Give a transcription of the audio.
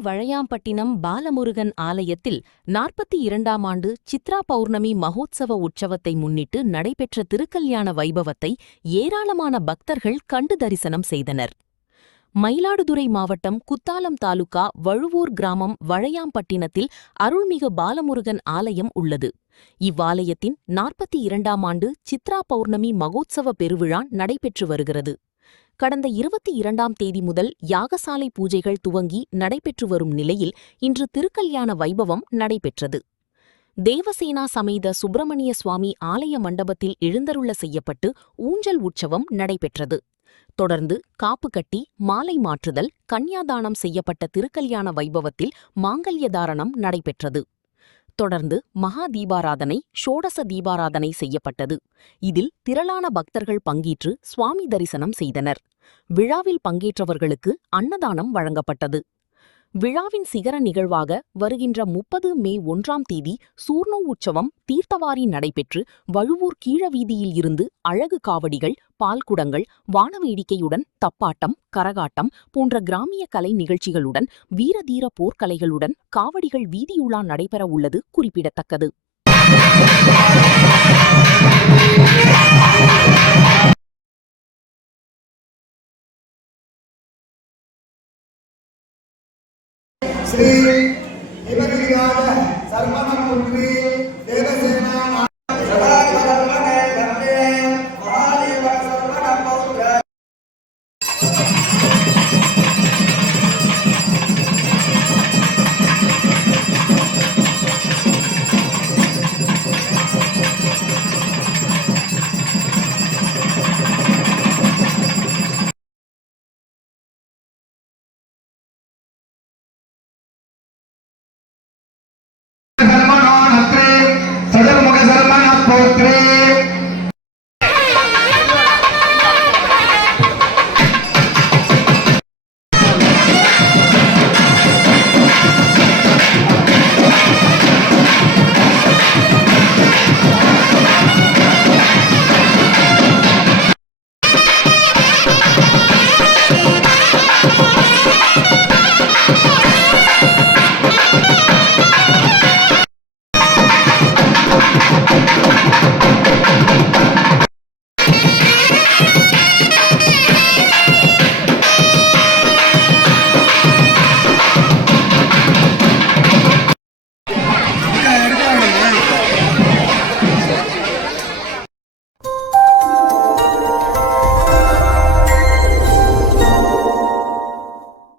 வழுவூர் வழையாம்பட்டினம் பாலமுருகன் ஆலயத்தில் 42ஆம் ஆண்டு சித்ரா பௌர்ணமி மகோத்சவ உற்சவத்தை முன்னிட்டு நடைபெற்ற திருக்கல்யாண வைபவத்தை ஏராளமான பக்தர்கள் கண்டு தரிசனம் செய்தனர். மயிலாடுதுறை மாவட்டம் குத்தாலம் தாலுகா வழுவூர் கிராமம் வழையாம்பட்டினத்தில் அருள்மிகு பாலமுருகன் ஆலயம் உள்ளது. இவ்வாலயத்தின் 42ஆம் ஆண்டு சித்ரா பௌர்ணமி மகோத்சவ பெருவிழா நடைபெற்று வருகிறது. கடந்த 22ஆம் தேதி முதல் யாகசாலை பூஜைகள் துவங்கி நடைபெற்று வரும் நிலையில் இன்று திருக்கல்யாண வைபவம் நடைபெற்றது. தேவசேனா சமேத சுப்பிரமணிய சுவாமி ஆலய மண்டபத்தில் எழுந்தருள செய்யப்பட்டு ஊஞ்சல் உற்சவம் நடைபெற்றது. தொடர்ந்து காப்பு கட்டி மாலை மாற்றுதல் கன்யாதானம் செய்யப்பட்ட திருக்கல்யாண வைபவத்தில் மாங்கல்ய தாரணம் நடைபெற்றது. தொடர்ந்து மகா தீபாராதனை ஷோடச தீபாராதனை செய்யப்பட்டது. இதில் திரளான பக்தர்கள் பங்கேற்று சுவாமி தரிசனம் செய்தனர். விழாவில் பங்கேற்றவர்களுக்கு அன்னதானம் வழங்கப்பட்டது. விழாவின் சிகர நிகழ்வாக வருகின்ற 30 மே 1ஆம் தேதி சூர்ணோ உற்சவம் தீர்த்தவாரி நடைபெற்று வழுவூர் கீழவீதியில் இருந்து அழகு காவடிகள் பால்குடங்கள் வானவேடிக்கையுடன் தப்பாட்டம் கரகாட்டம் போன்ற கிராமிய கலை நிகழ்ச்சிகளுடன் வீரதீர போர்க்கலைகளுடன் காவடிகள் வீதியுலா நடைபெற உள்ளது குறிப்பிடத்தக்கது. श्री हिमगिरिराज सर्वमंत्री